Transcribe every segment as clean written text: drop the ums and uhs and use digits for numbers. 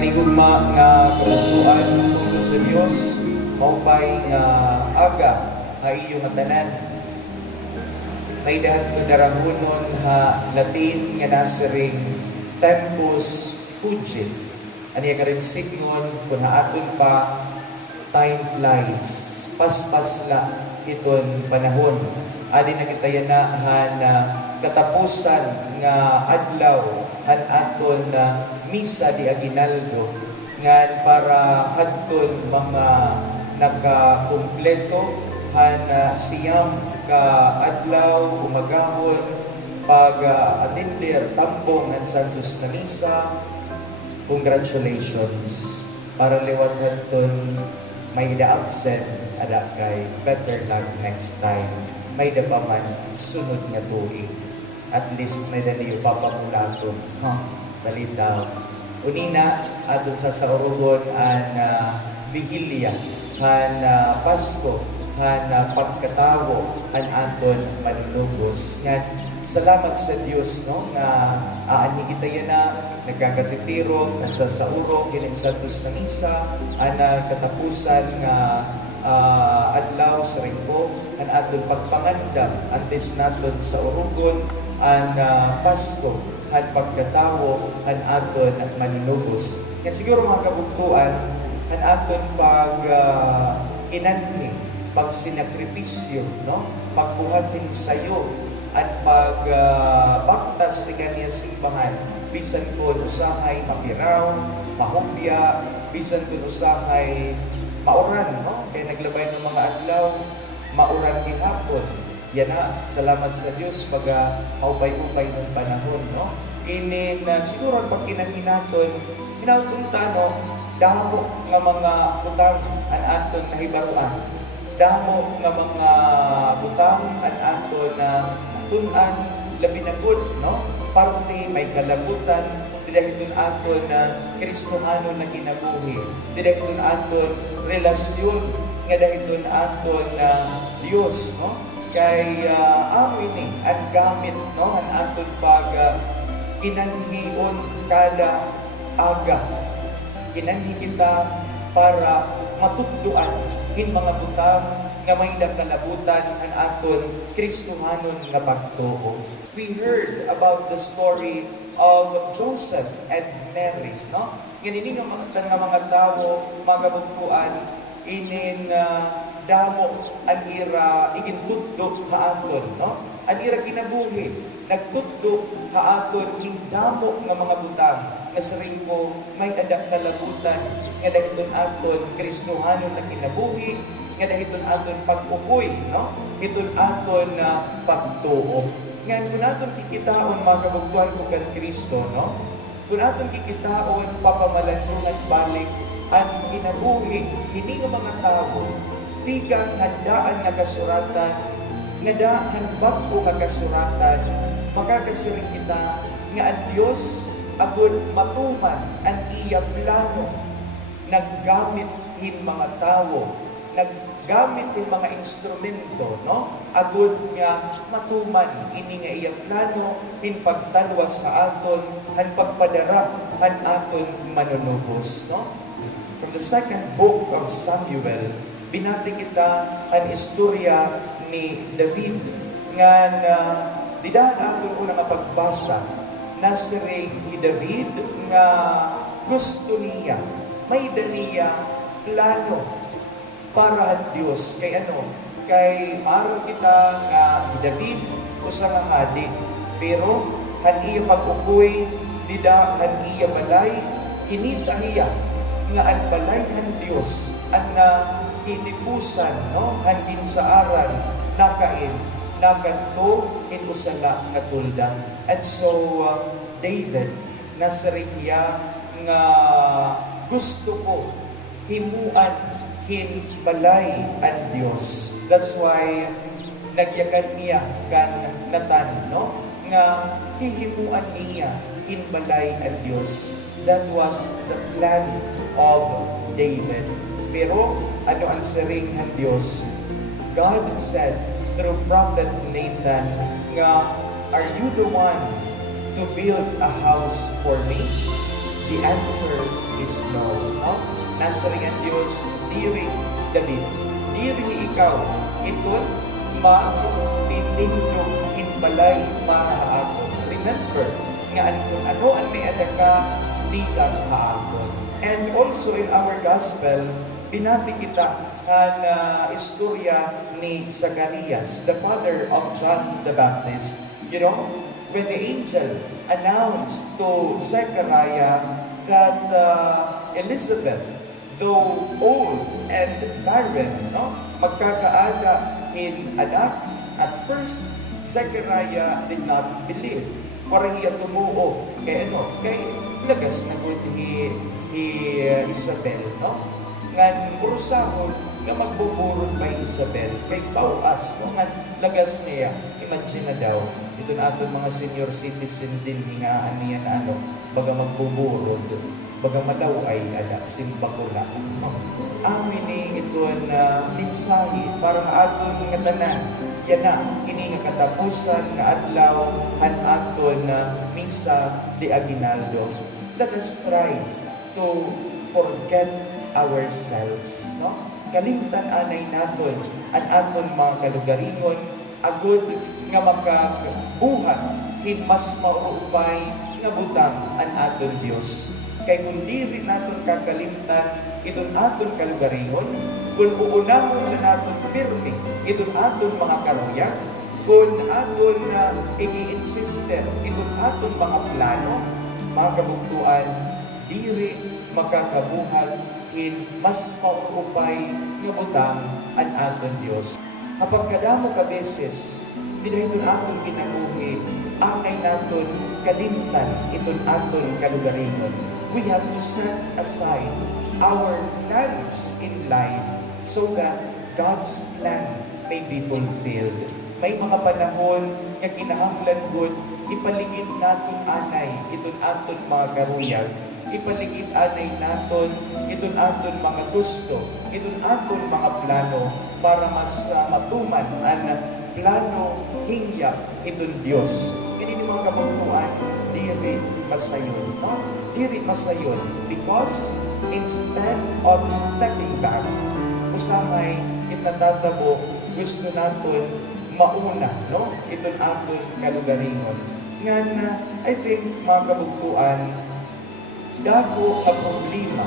Inigugma nga kalutuan tungkol sa Dios, maupay nga aga iyo nga tanan. May dahat ko darahunon ha Latin nga nasaring tempus fugit. Ani ka rin signon kung haatun pa time flies. Paspas la iton panahon. Adi na kita yana han katapusan nga adlaw han aton misa di aginaldo ngan para hadton mga nakakumpleto han siyam ka adlaw umagahon pag atender tambong ang Santos na Misa. Congratulations para liwat hadton may da-absent ada kay better luck next time. May da pa man sunod nga tuig. At least may dali papamulaton. Balita. Unina, atun sa saurugon ang Vigilya, han Pasko, han pagkatawo, han aton manunugos. Nga, salamat sa Dios no nga aani kita yana nagkakatitiro sa sauro kinin Santos na Misa ana katapusan nga adlaw sa ringko ang aton pagpangandam antes naton sa urugon ang Pasko ang pagkatawo ang aton at manunubos. Yan siguro mga kabugtuan ang aton pag inanhi, pag sinakripisyo, no? Pagbuhatin sayo at pagbaktas ni kaniya simbahan bisan ko usahay mapiraw, mahubya, bisan ko usahay mauran, no? Kaya naglabay ng mga adlaw, mauran gihapon. Yan na, salamat sa Diyos pag haupay-upay ng panahon, no? Inin siguro pag kinahinaton, hinaupunta, no? Damo nga mga butang ang aton nahibaruan. Damo nga mga butang ang aton tunan labi na good, no? Parte may kalabutan, didahitun aton Kristohano na ginabuhi. Didahitun aton relasyon nga dahitun aton Dios, no? Kay amin at gamit, no? Ang aton pag kinanhion kada aga. Kinanhi kita para matugduan hin mga butang nga may kalabutan ang aton Kristohanon nga pagtuo. We heard about the story of Joseph and Mary, no? Ganini nga mga tao, mga kabugtuan, inin damo ang ira igintuddo haaton, no? Ang ira kinabuhi, nagtuddo haaton hindamo nga mga butang nga saring ko may adak kalabutan nga dahiton aton Kristohanon na kinabuhi, nga dahiton aton pag-ukoy, no? Iton aton pagtuo. Ngayon, kung aton kikitaon mga kabugtuan ko kan Kristo, no? Kung aton kikitaon papamalanungan balik ang kinabuhi, hindi nga mga tao, tigang handaan na kasuratan, nga daan bako nga kasuratan, makakasiring kita nga ang Diyos agud matuman ang iya plano, naggamit hin mga tao, naggamit hin mga instrumento, no? Agud nga matuman ini nga iya plano hin pagtalwas sa aton, han pagpadarap han aton manunubos, no? From the second book of Samuel, binati kita ang istorya ni David nga didahan aton una nga pagbasa nasiring ni David nga gusto niya may daniya plano para ang Diyos kay kay aron kita nga ni David usa nga hadi pero han iya pag-ukoy dida han iya balay kinitahiya nga ang balay han Diyos ang hinipusan, no? Handin sa aran, nakain, nakanto, inusala, natulda. And so, David, nasarigya nga gusto ko himuan hin balay ang Diyos. That's why, nagyakan niya kan Natan, no? Nga hihimuan niya hin balay ang Diyos. That was the plan of David. Pero ano ang saring ng Diyos? God said through Prophet Nathan nga, are you the one to build a house for me? The answer is no. No? Nasaring ang Diyos, diri David, diri ikaw, iton matitindog hinbalay para haakon. Remember, nga kung ano ang may adaka, di ka haakon. And also in our gospel, binati kita ang istorya ni Zacarias, the father of John the Baptist. You know, when the angel announced to Zechariah that Elizabeth, though old and barren, no, magkakaada in anak, at first, Zechariah did not believe. Para hiya tumuo kay kay lagas na good hi Isabel, no? Ngan urusahon nga magbuburod by Isabel kay Pauas, no? Ngan lagas niya, imagine na daw, ito na aton mga senior citizen din hingaan niya na baga magbuburod, baga malaw ay simbakula. No? Amin ni ito na mensahe para aton nga tanan, yan na, ini nga katapusan nga adlaw han aton na misa de aguinaldo. Let us try to forget ourselves, no? Kalimtan anay naton ang aton mga kalugaringon agud nga makabuhat hin mas maurupay nga butang ang aton Dios. Kay kung diri naton kakalimtan iton aton kalugaringon, kung uunahon na naton pirmi iton aton mga karuya, kung aton igi-insiste iton aton mga plano, mga kabugtuan, diri makakabuhat hin mas maurupay nga butang ang aton Dios. Kapag kadamo ka beses, dinahiton aton kinabuhi, angay naton kalimtan iton aton kalugaringon. We have to set aside our plans in life so that God's plan may be fulfilled. May mga panahon nga kinahanglan gud ipaligid naton anay iton aton mga karuyag, ipaligid anay naton iton aton mga gusto, iton aton mga plano para mas matuman ang plano hingya iton Dios. Kini ni mga kabuntuan, diri masayon, no? Diri masayon because instead of stepping back, usahay itatabo gusto naton mauna, no? Iton aton kalugaringon. Ngan I think mga kabugtuan, dako nga problema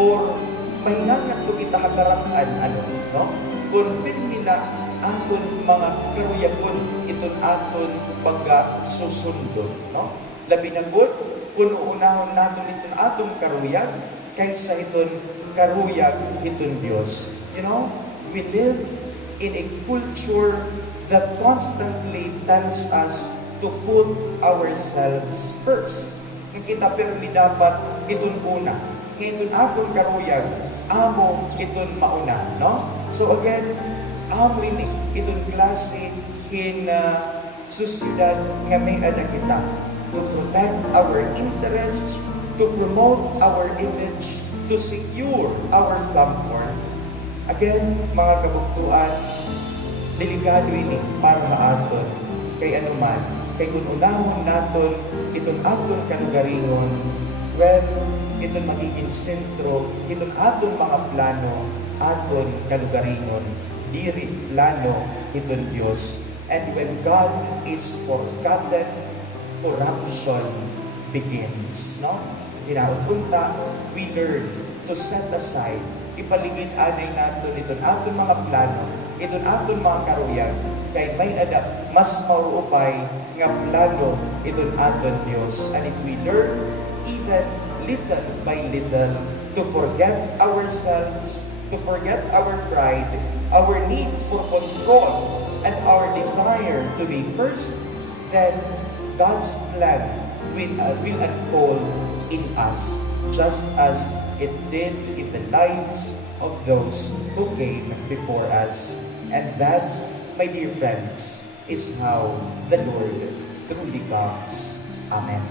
or mahingan to kita hakaratan no? Kung pinila aton mga karuyagon iton aton pagsusundot, no? Labi na gud kung unahon naton iton aton karuyag kaysa iton karuyag iton Dios. You know, we live in a culture that constantly tells us to put ourselves first. Nga kita permi dapat iton una. Nga iton aton karuyag, amo iton mauna, no? So again, amo ini iton klase in susyedad nga may ada kita to protect our interests, to promote our image, to secure our comfort. Again, mga kabuktuan, delikado ini para aton kay anuman, kay kung unahon naton iton aton kalugaringon, well, iton magiging sentro, iton aton mga plano, aton kalugaringon, diri plano iton Dios. And when God is forgotten, corruption begins, no? Ginaunta, we learn to set aside, ipaligid anay naton iton aton mga plano, iton aton mga karuyag, kay may adap mas mauupay nga plano iton aton Dios. And if we learn even little by little to forget ourselves, to forget our pride, our need for control, and our desire to be first, then God's plan will unfold in us, just as it did in the lives of those who came before us. And that, my dear friends, is how the Lord truly comes. Amen.